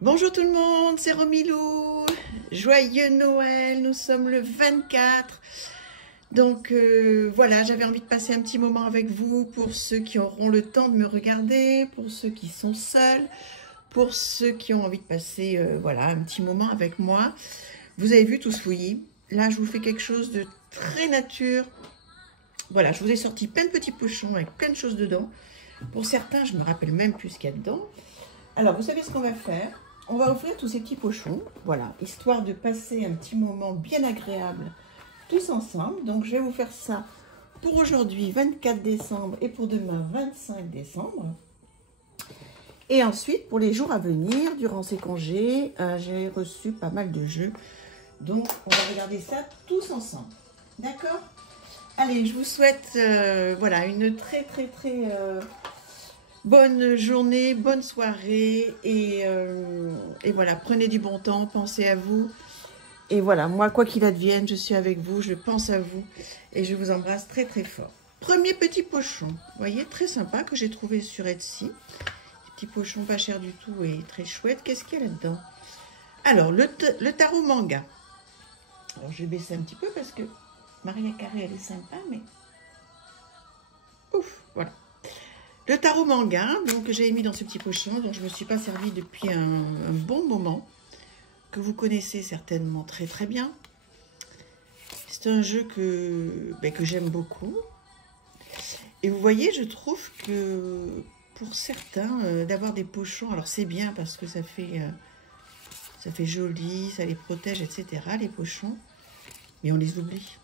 Bonjour tout le monde, c'est Romilou. Joyeux Noël, nous sommes le 24. Donc voilà, j'avais envie de passer un petit moment avec vous pour ceux qui auront le temps de me regarder, pour ceux qui sont seuls, pour ceux qui ont envie de passer voilà, un petit moment avec moi. Vous avez vu tout ce fouillis. Là, je vous fais quelque chose de très nature. Voilà, je vous ai sorti plein de petits pochons avec plein de choses dedans. Pour certains, je ne me rappelle même plus ce qu'il y a dedans. Alors, vous savez ce qu'on va faire? On va ouvrir tous ces petits pochons, voilà, histoire de passer un petit moment bien agréable tous ensemble. Donc, je vais vous faire ça pour aujourd'hui, 24 décembre, et pour demain, 25 décembre. Et ensuite, pour les jours à venir, durant ces congés, j'ai reçu pas mal de jeux. Donc, on va regarder ça tous ensemble. D'accord? Allez, je vous souhaite voilà, une très bonne journée, bonne soirée et voilà, prenez du bon temps, pensez à vous. Et voilà, moi, quoi qu'il advienne, je suis avec vous, je pense à vous et je vous embrasse très fort. Premier petit pochon, vous voyez, très sympa que j'ai trouvé sur Etsy. Petit pochon pas cher du tout et très chouette. Qu'est-ce qu'il y a là-dedans? Alors, le tarot manga. Alors, je vais baisser un petit peu parce que Maria Carré, elle est sympa, mais... Ouf, voilà. Le tarot manga, donc j'ai mis dans ce petit pochon, dont je ne me suis pas servi depuis un bon moment, que vous connaissez certainement très bien. C'est un jeu que j'aime beaucoup. Et vous voyez, je trouve que pour certains, d'avoir des pochons, alors c'est bien parce que ça fait joli, ça les protège, etc., les pochons, mais on les oublie.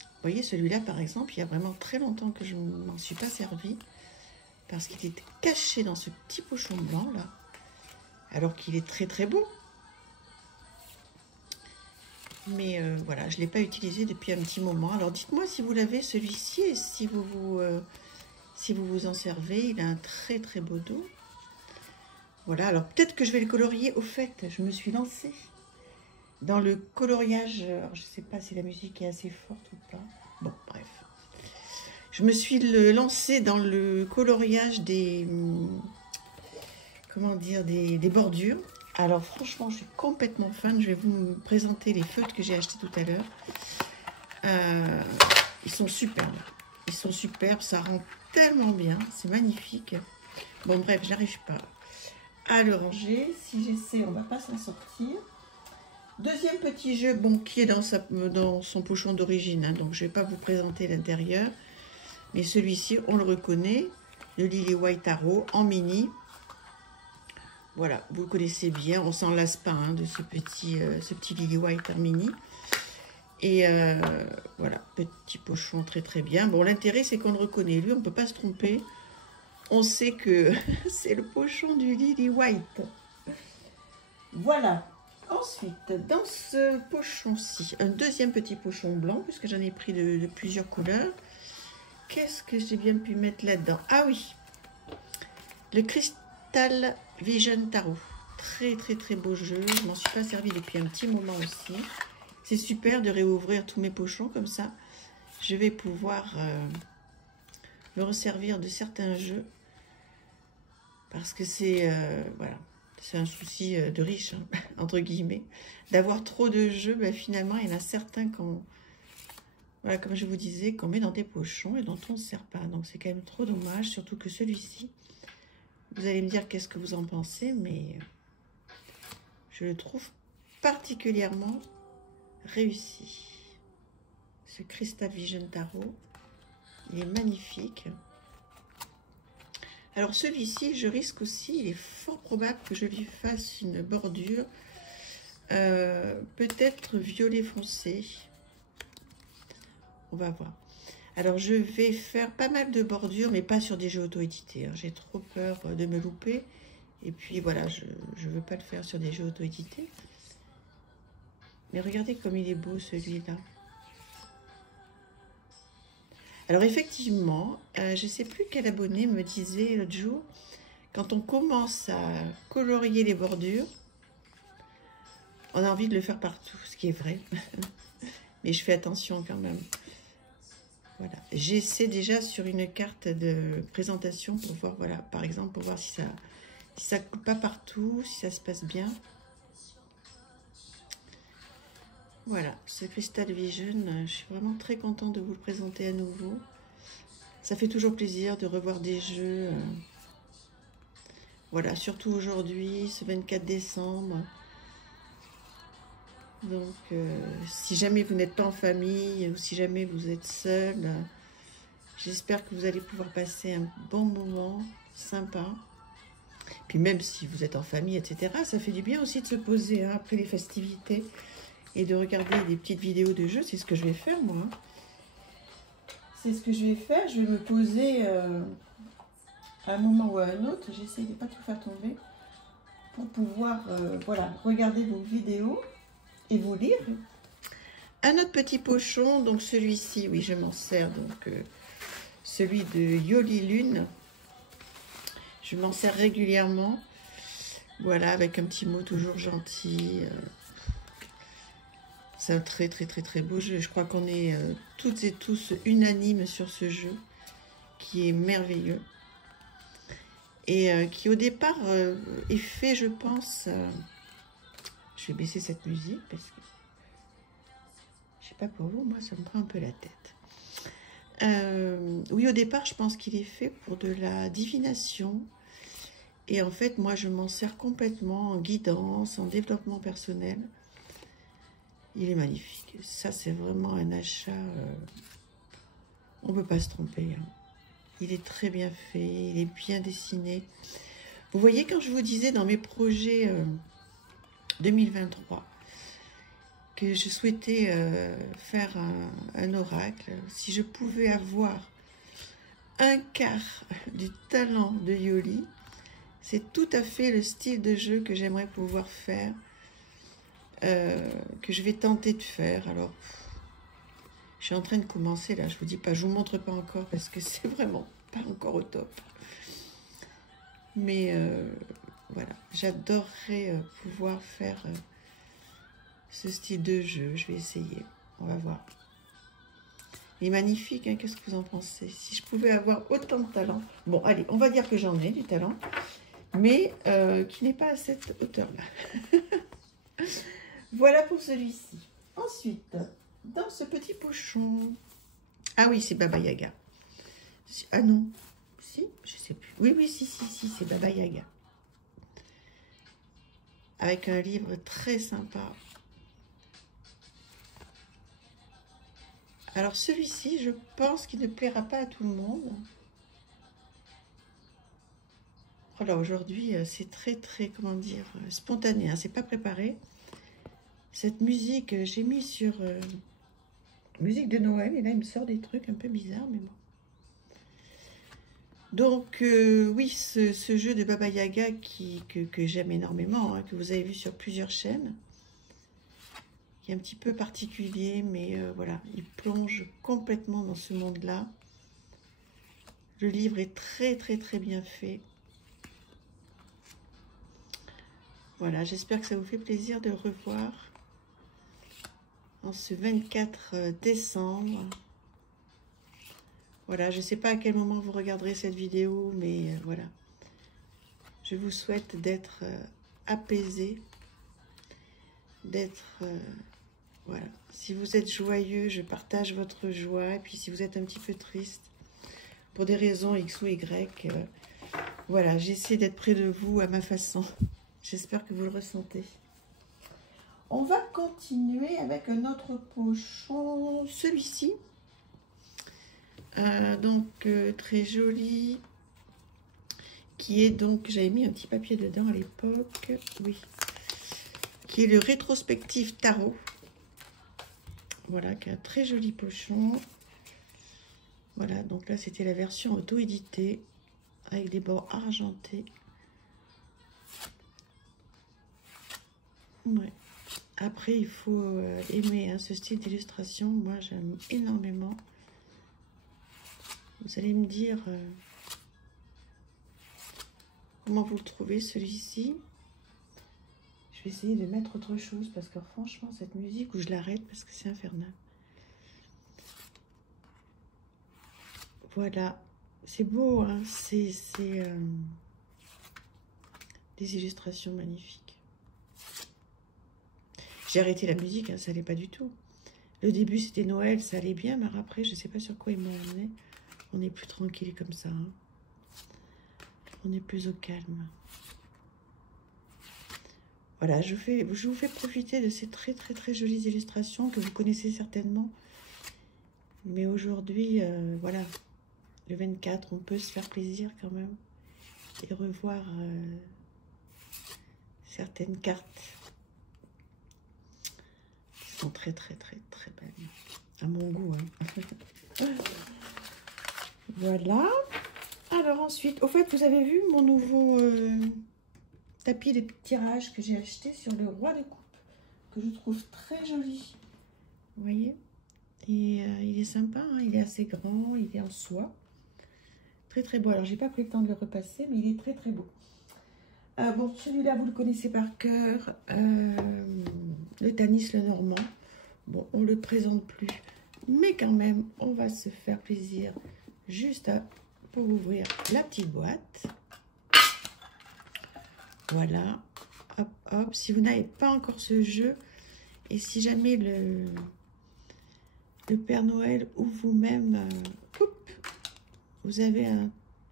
Vous voyez, celui-là, par exemple, il y a vraiment très longtemps que je ne m'en suis pas servi. Parce qu'il était caché dans ce petit pochon blanc là, alors qu'il est très beau. Mais voilà, je ne l'ai pas utilisé depuis un petit moment. Alors dites-moi si vous l'avez celui-ci et si vous vous en servez. Il a un très beau dos. Voilà, alors peut-être que je vais le colorier. Au fait, je me suis lancée dans le coloriage. Alors, je ne sais pas si la musique est assez forte ou pas. Bon, bref. Je me suis lancée dans le coloriage des... comment dire, des bordures. Alors franchement, je suis complètement fan. Je vais vous présenter les feutres que j'ai achetés tout à l'heure. Ils sont superbes. Ils sont superbes, ça rend tellement bien. C'est magnifique. Bon bref, j'arrive pas à le ranger. Si j'essaie, on va pas s'en sortir. Deuxième petit jeu, bon, qui est dans son pochon d'origine. Hein, donc je vais pas vous présenter l'intérieur. Mais celui-ci, on le reconnaît. Le Lily White Tarot en mini. Voilà, vous le connaissez bien, on s'en lasse pas hein, de ce petit Lily White mini. Et voilà, petit pochon très bien. Bon, l'intérêt, c'est qu'on le reconnaît. Lui, on ne peut pas se tromper. On sait que c'est le pochon du Lily White. Voilà. Ensuite, dans ce pochon-ci, un deuxième petit pochon blanc, puisque j'en ai pris de plusieurs couleurs. Qu'est-ce que j'ai bien pu mettre là-dedans? Ah oui, le Crystal Vision Tarot. Très beau jeu. Je m'en suis pas servi depuis un petit moment aussi. C'est super de réouvrir tous mes pochons comme ça. Je vais pouvoir me resservir de certains jeux. Parce que c'est voilà, c'est un souci de riche, hein, entre guillemets. D'avoir trop de jeux, ben, finalement, il y en a certains voilà, comme je vous disais, qu'on met dans des pochons et dont on ne se sert pas. Donc c'est quand même trop dommage, surtout que celui-ci, vous allez me dire qu'est-ce que vous en pensez, mais je le trouve particulièrement réussi. Ce Crystal Vision Tarot, il est magnifique. Alors celui-ci, je risque aussi, il est fort probable que je lui fasse une bordure, peut-être violet foncé. On va voir. Alors je vais faire pas mal de bordures, mais pas sur des jeux auto-édités. Hein. J'ai trop peur de me louper. Et puis voilà, je ne veux pas le faire sur des jeux auto-édités. Mais regardez comme il est beau celui-là. Alors effectivement, je ne sais plus quel abonné me disait l'autre jour, quand on commence à colorier les bordures, on a envie de le faire partout, ce qui est vrai. Mais je fais attention quand même. Voilà, j'essaie déjà sur une carte de présentation pour voir, voilà, par exemple, pour voir si si ça ne coule pas partout, si ça se passe bien. Voilà, ce Crystal Vision, je suis vraiment très contente de vous le présenter à nouveau. Ça fait toujours plaisir de revoir des jeux. Voilà, surtout aujourd'hui, ce 24 décembre. Donc, si jamais vous n'êtes pas en famille ou si jamais vous êtes seul, j'espère que vous allez pouvoir passer un bon moment, sympa. Puis même si vous êtes en famille, etc., ça fait du bien aussi de se poser hein, après les festivités et de regarder des petites vidéos de jeux. C'est ce que je vais faire, moi. C'est ce que je vais faire. Je vais me poser à un moment ou à un autre. J'essaie de ne pas tout faire tomber pour pouvoir voilà, regarder vos vidéos et vous lire. Un autre petit pochon, donc celui-ci, oui, je m'en sers, donc celui de Yoli Lune. Je m'en sers régulièrement. Voilà, avec un petit mot toujours gentil. C'est un très beau jeu. Je crois qu'on est toutes et tous unanimes sur ce jeu qui est merveilleux. Et qui au départ est fait, je pense... je vais baisser cette musique parce que... Je sais pas pour vous, moi ça me prend un peu la tête. Oui, au départ, je pense qu'il est fait pour de la divination. Et en fait, moi, je m'en sers complètement en guidance, en développement personnel. Il est magnifique. Ça, c'est vraiment un achat. On ne peut pas se tromper. Hein. Il est très bien fait. Il est bien dessiné. Vous voyez, quand je vous disais dans mes projets 2023 que je souhaitais faire un oracle, si je pouvais avoir un quart du talent de Yoli, c'est tout à fait le style de jeu que j'aimerais pouvoir faire. Que je vais tenter de faire. Alors, je suis en train de commencer là, je vous dis pas, je vous montre pas encore parce que c'est vraiment pas encore au top. Mais voilà, j'adorerais pouvoir faire ce style de jeu. Je vais essayer, on va voir. Il est magnifique, hein, qu'est-ce que vous en pensez? Si je pouvais avoir autant de talent. Bon, allez, on va dire que j'en ai du talent, mais qui n'est pas à cette hauteur-là. Voilà pour celui-ci. Ensuite, dans ce petit pochon... Ah oui, c'est Baba Yaga. Ah non. Si, je sais plus. Oui, si, c'est Baba Yaga. Avec un livre très sympa. Alors celui-ci, je pense qu'il ne plaira pas à tout le monde. Voilà, aujourd'hui, c'est très, comment dire, spontané. Hein, c'est pas préparé. Cette musique, j'ai mis sur musique de Noël. Et là, il me sort des trucs un peu bizarres, mais bon. Donc, oui, ce jeu de Baba Yaga que j'aime énormément, hein, que vous avez vu sur plusieurs chaînes, qui est un petit peu particulier, mais voilà, il plonge complètement dans ce monde-là. Le livre est très bien fait. Voilà, j'espère que ça vous fait plaisir de le revoir en ce 24 décembre. Voilà, je ne sais pas à quel moment vous regarderez cette vidéo, mais voilà. Je vous souhaite d'être apaisé, d'être... voilà. Si vous êtes joyeux, je partage votre joie. Et puis si vous êtes un petit peu triste, pour des raisons X ou Y, voilà, j'essaie d'être près de vous à ma façon. J'espère que vous le ressentez. On va continuer avec un autre pochon, celui-ci. Donc, très joli. Qui est donc, j'avais mis un petit papier dedans à l'époque. Oui. Qui est le rétrospectif tarot. Voilà, qui est un très joli pochon. Voilà, donc là, c'était la version auto-éditée. Avec des bords argentés. Ouais. Après, il faut aimer hein, ce style d'illustration. Moi, j'aime énormément. Vous allez me dire comment vous le trouvez, celui-ci. Je vais essayer de mettre autre chose parce que franchement, cette musique, où je l'arrête parce que c'est infernal. Voilà. C'est beau, hein. Des illustrations magnifiques. J'ai arrêté la musique, hein, ça allait pas du tout. Le début, c'était Noël, ça allait bien, mais après, je sais pas sur quoi ils m'ont emmené. On est plus tranquille comme ça. Hein. On est plus au calme. Voilà, je vous fais profiter de ces très jolies illustrations que vous connaissez certainement. Mais aujourd'hui, voilà, le 24, on peut se faire plaisir quand même. Et revoir certaines cartes qui sont très belles. À mon goût. Hein. Voilà. Alors ensuite, au fait, vous avez vu mon nouveau tapis de tirage que j'ai acheté sur le roi de coupe, que je trouve très joli. Vous voyez? Et il est sympa, hein, il est assez grand, il est en soie. Très beau. Alors, j'ai pas pris le temps de le repasser, mais il est très beau. Bon, celui-là, vous le connaissez par cœur. Le Tanis le Normand. Bon, on le présente plus. Mais quand même, on va se faire plaisir juste pour ouvrir la petite boîte. Voilà. Hop, hop. Si vous n'avez pas encore ce jeu, et si jamais le Père Noël ou vous-même, vous avez un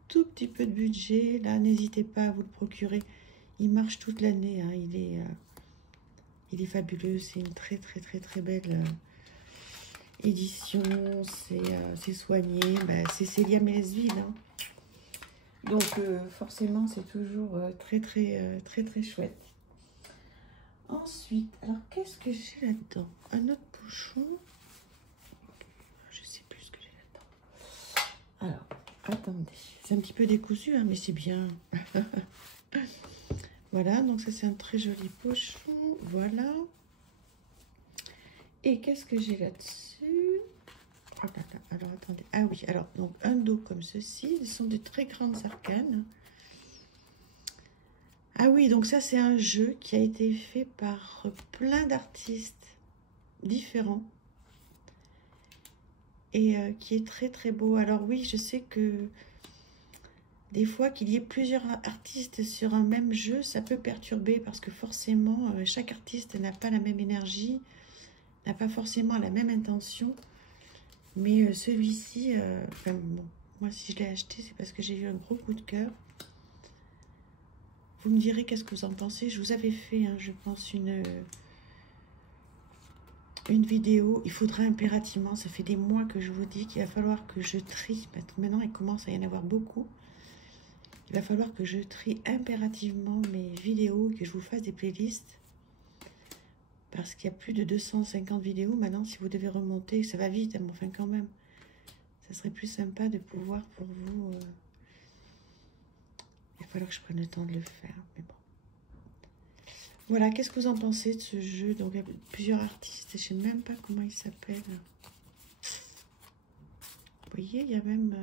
tout petit peu de budget, là, n'hésitez pas à vous le procurer. Il marche toute l'année. Hein. Il est fabuleux. C'est une très belle édition. C'est soigné. Ben, c'est Célia Mélesville. Hein. Donc, forcément, c'est toujours très chouette. Ensuite, alors, qu'est-ce que j'ai là-dedans? Un autre pochon. Je sais plus ce que j'ai là-dedans. Alors, attendez. C'est un petit peu décousu, hein, mais c'est bien. Voilà, donc ça, c'est un très joli pochon. Voilà. Et qu'est-ce que j'ai là-dessus? Oh là là, alors, attendez. Ah oui, alors, donc, un dos comme ceci. Ce sont de très grandes arcanes. Ah oui, donc ça, c'est un jeu qui a été fait par plein d'artistes différents. Et qui est très beau. Alors oui, je sais que des fois qu'il y ait plusieurs artistes sur un même jeu, ça peut perturber parce que forcément, chaque artiste n'a pas la même énergie, n'a pas forcément la même intention. Mais celui-ci, enfin bon, moi si je l'ai acheté, c'est parce que j'ai eu un gros coup de cœur. Vous me direz qu'est-ce que vous en pensez. Je vous avais fait, hein, je pense, une vidéo. Il faudra impérativement, ça fait des mois que je vous dis qu'il va falloir que je trie. Maintenant, il commence à y en avoir beaucoup. Il va falloir que je trie impérativement mes vidéos, que je vous fasse des playlists. Parce qu'il y a plus de 250 vidéos maintenant. Si vous devez remonter, ça va vite, hein, mais enfin quand même. Ça serait plus sympa de pouvoir pour vous... Il va falloir que je prenne le temps de le faire, mais bon. Voilà, qu'est-ce que vous en pensez de ce jeu? Donc, il y a plusieurs artistes, je ne sais même pas comment ils s'appellent. Vous voyez, il y a même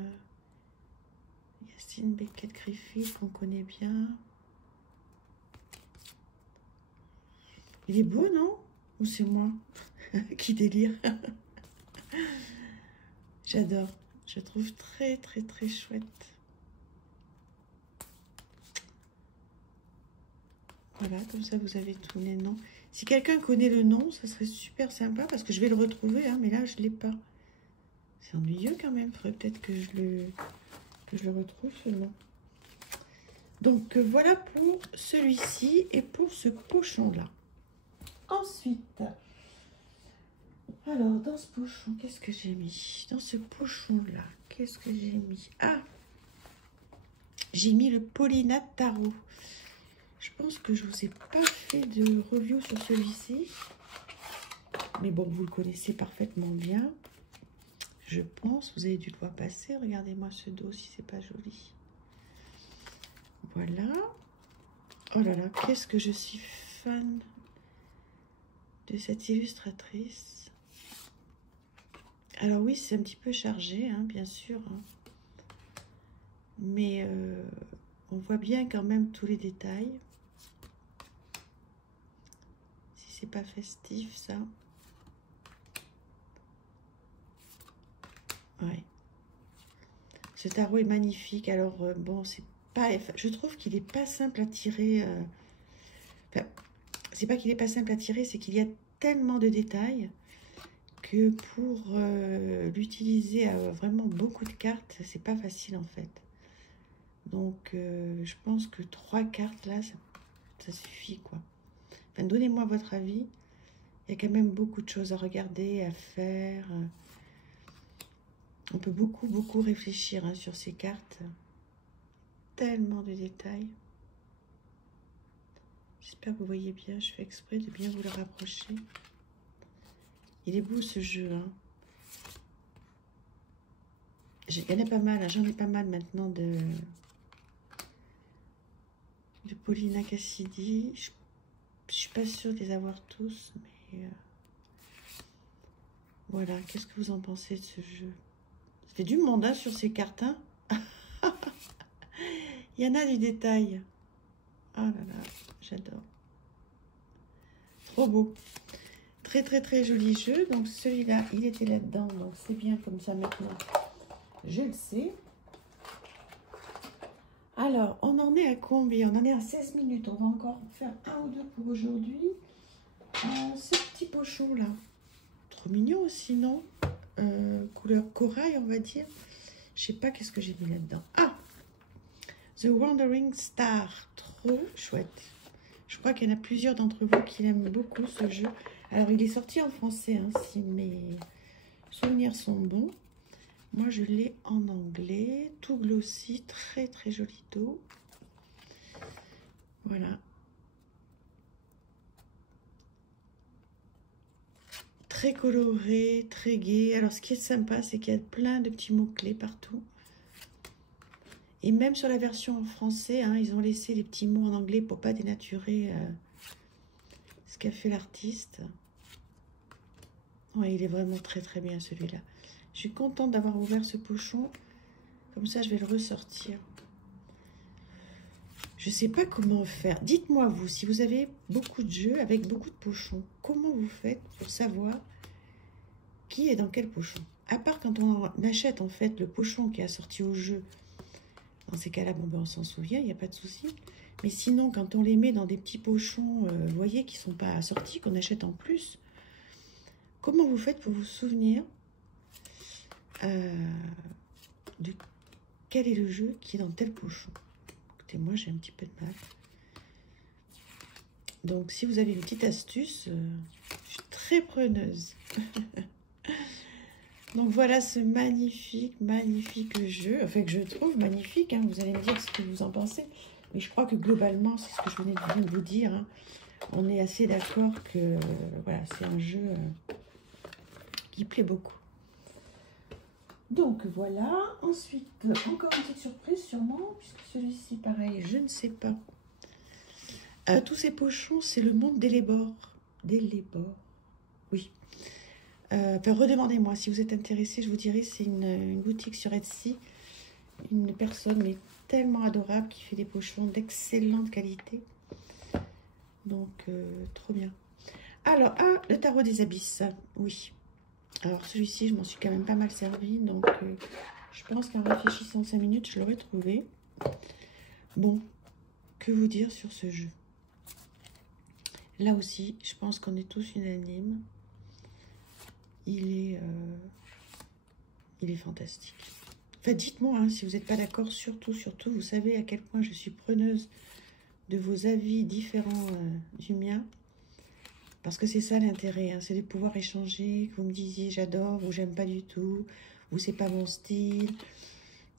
Yacine Beckett-Griffith, qu'on connaît bien. Il est beau, non? Ou c'est moi qui délire? J'adore. Je trouve très chouette. Voilà, comme ça, vous avez tous les noms. Si quelqu'un connaît le nom, ça serait super sympa parce que je vais le retrouver, hein, mais là, je ne l'ai pas. C'est ennuyeux quand même. Il faudrait peut-être que je le retrouve, ce nom. Donc, voilà pour celui-ci et pour ce pochon-là. Ensuite, alors, dans ce pochon, qu'est-ce que j'ai mis? Dans ce pochon-là, qu'est-ce que j'ai mis? Ah, j'ai mis le Paulina Tarot. Je pense que je ne vous ai pas fait de review sur celui-ci. Mais bon, vous le connaissez parfaitement bien. Je pense, vous avez dû le voir passer. Regardez-moi ce dos, si c'est pas joli. Voilà. Oh là là, qu'est-ce que je suis fan de cette illustratrice. Alors oui, c'est un petit peu chargé, hein, bien sûr. Hein. Mais on voit bien quand même tous les détails. Si c'est pas festif, ça. Ouais. Ce tarot est magnifique. Alors, bon, c'est pas... Je trouve qu'il n'est pas simple à tirer. Enfin, c'est pas qu'il n'est pas simple à tirer, c'est qu'il y a tellement de détails que pour l'utiliser à vraiment beaucoup de cartes, c'est pas facile en fait. Donc, je pense que 3 cartes là, ça suffit quoi. Enfin, donnez-moi votre avis. Il y a quand même beaucoup de choses à regarder, à faire. On peut beaucoup réfléchir hein, sur ces cartes. Tellement de détails. J'espère que vous voyez bien. Je fais exprès de bien vous le rapprocher. Il est beau ce jeu. Hein. Il y en a pas mal. Hein. J'en ai pas mal maintenant de Paulina Cassidy. Je suis pas sûre de les avoir tous. Mais voilà. Qu'est-ce que vous en pensez de ce jeu? Ça fait du monde hein, sur ces cartes. Hein. Il y en a du détail. Oh là là, j'adore. Trop beau. Très joli jeu. Donc celui-là, il était là-dedans. Donc c'est bien comme ça maintenant. Je le sais. Alors, on en est à combien? On en est à 16 minutes. On va encore faire un ou deux pour aujourd'hui. Ce petit pochon là. Trop mignon aussi, non? Couleur corail, on va dire. Je sais pas qu'est-ce que j'ai mis là-dedans. Ah! The Wandering Star. Trop chouette. Je crois qu'il y en a plusieurs d'entre vous qui aiment beaucoup ce jeu. Alors, il est sorti en français, hein, si mes souvenirs sont bons. Moi, je l'ai en anglais. Tout glossy, très joli dos. Voilà. Très coloré, très gai. Alors, ce qui est sympa, c'est qu'il y a plein de petits mots-clés partout. Et même sur la version en français, hein, ils ont laissé les petits mots en anglais pour pas dénaturer ce qu'a fait l'artiste. Ouais, il est vraiment très bien celui-là. Je suis contente d'avoir ouvert ce pochon. Comme ça, je vais le ressortir. Je sais pas comment faire. Dites-moi vous, si vous avez beaucoup de jeux avec beaucoup de pochons, comment vous faites pour savoir qui est dans quel pochon? À part quand on achète en fait le pochon qui est assorti au jeu. Dans ces cas-là, bon, ben, on s'en souvient, il n'y a pas de souci. Mais sinon, quand on les met dans des petits pochons, vous voyez, qui ne sont pas assortis, qu'on achète en plus, comment vous faites pour vous souvenir de quel est le jeu qui est dans tel pochon? Écoutez, moi, j'ai un petit peu de mal. Donc, si vous avez une petite astuce, je suis très preneuse. Donc voilà ce magnifique jeu, enfin que je trouve magnifique, hein. Vous allez me dire ce que vous en pensez, mais je crois que globalement, c'est ce que je venais de vous dire, hein. On est assez d'accord que voilà, c'est un jeu qui plaît beaucoup. Donc voilà, ensuite, encore une petite surprise sûrement, puisque celui-ci, pareil, je ne sais pas. Tous ces pochons, c'est le monde d'Elébor. D'Elébor, oui. Enfin, redemandez-moi, si vous êtes intéressé, je vous dirai, c'est une boutique sur Etsy. Une personne mais tellement adorable qui fait des pochons d'excellente qualité. Donc, trop bien. Alors, le tarot des abysses, oui. Alors, celui-ci, je m'en suis quand même pas mal servi. Donc, je pense qu'en réfléchissant 5 minutes, je l'aurais trouvé. Bon, que vous dire sur ce jeu? Là aussi, je pense qu'on est tous unanimes. Il est fantastique. Enfin, dites-moi hein, si vous n'êtes pas d'accord, surtout, vous savez à quel point je suis preneuse de vos avis différents du mien. Parce que c'est ça l'intérêt, hein, c'est de pouvoir échanger, que vous me disiez j'adore ou j'aime pas du tout, ou c'est pas mon style,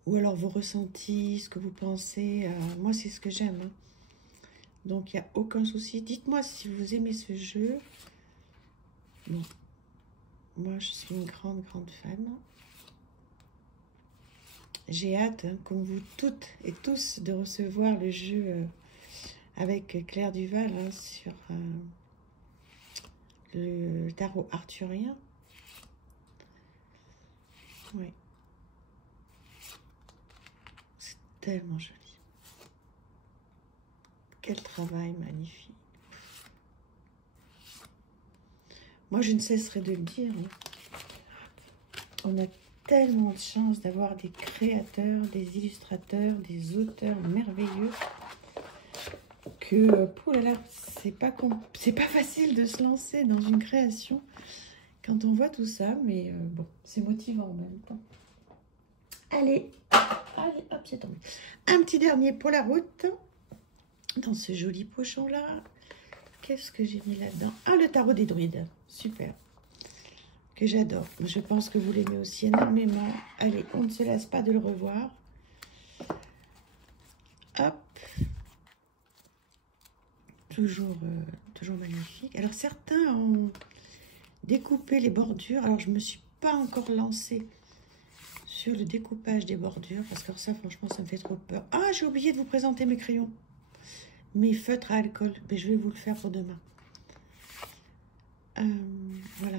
ou alors vos ressentis, ce que vous pensez. Moi, c'est ce que j'aime. Hein. Donc, il n'y a aucun souci. Dites-moi si vous aimez ce jeu. Bon. Moi, je suis une grande fan. J'ai hâte, hein, comme vous toutes et tous, de recevoir le jeu avec Claire Duval hein, sur le tarot arthurien. Oui. C'est tellement joli. Quel travail magnifique. Moi, je ne cesserai de le dire. Hein. On a tellement de chance d'avoir des créateurs, des illustrateurs, des auteurs merveilleux que, poulala, c'est pas facile de se lancer dans une création quand on voit tout ça, mais bon, c'est motivant en même temps. Allez, allez, hop, c'est tombé. Un petit dernier pour la route, dans ce joli pochon-là. Qu'est-ce que j'ai mis là-dedans? Ah, le tarot des druides, super, que j'adore. Je pense que vous l'aimez aussi énormément. Allez, on ne se lasse pas de le revoir. Hop. Toujours magnifique. Alors, certains ont découpé les bordures. Alors, je ne me suis pas encore lancée sur le découpage des bordures, parce que ça, franchement, ça me fait trop peur. Ah, j'ai oublié de vous présenter mes crayons. Mes feutres à alcool. Mais je vais vous le faire pour demain. Voilà.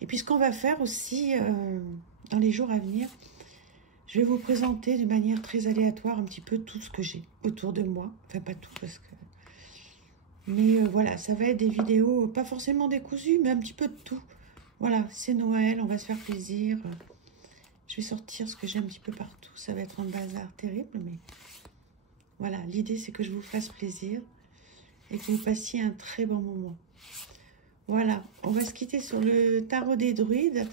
Et puis, ce qu'on va faire aussi dans les jours à venir, je vais vous présenter de manière très aléatoire un petit peu tout ce que j'ai autour de moi. Enfin, pas tout, parce que... Mais voilà, ça va être des vidéos, pas forcément décousues, mais un petit peu de tout. Voilà, c'est Noël, on va se faire plaisir. Je vais sortir ce que j'ai un petit peu partout. Ça va être un bazar terrible, mais voilà, l'idée c'est que je vous fasse plaisir et que vous passiez un très bon moment. Voilà, on va se quitter sur le tarot des druides.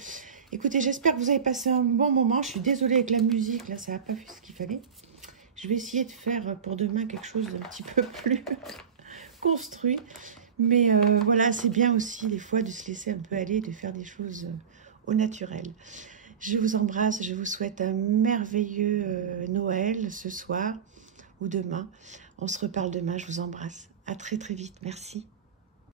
Écoutez, j'espère que vous avez passé un bon moment. Je suis désolée avec la musique, là, ça n'a pas fait ce qu'il fallait. Je vais essayer de faire pour demain quelque chose d'un petit peu plus construit. Mais voilà, c'est bien aussi des fois de se laisser un peu aller, de faire des choses au naturel. Je vous embrasse, je vous souhaite un merveilleux Noël ce soir ou demain. On se reparle demain, je vous embrasse. À très très vite, merci.